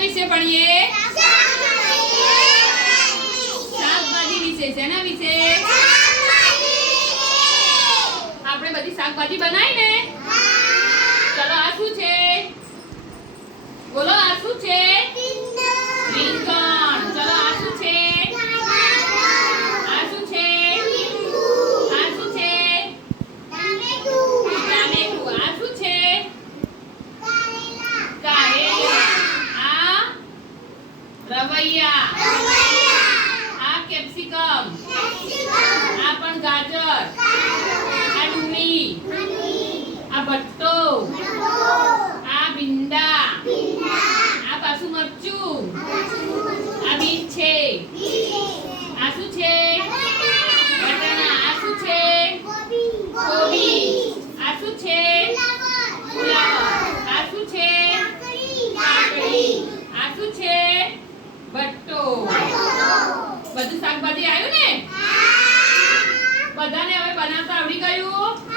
શેના વિશે ભણીએ? શાકભાજી વિશે શેના વિશે? આપણે બધી શાકભાજી બનાવી ને ચલો આ શું છે બોલો આ શું છે રીંગણ ચલો આ શું છે આ શું છે આ શું છે ટામેટું આ શું છે કારેલા આ રવૈયા. આ કેપ્સિકમ. આ પણ ગાજર. આ ડુંગળી. આ ભટ્ટો આ ભીંડા. આ પાછું મરચું. આ બીજ છે. આ શું છે? વટાણા આ શું છે? કોબી. આ શું છે? ફુલાવર આ શું છે? કાકડી. આ શું છે ભટ્ટો બધું શાકભાજી આવ્યું ને? બધાને હવે બનાવતા આવડી ગયું?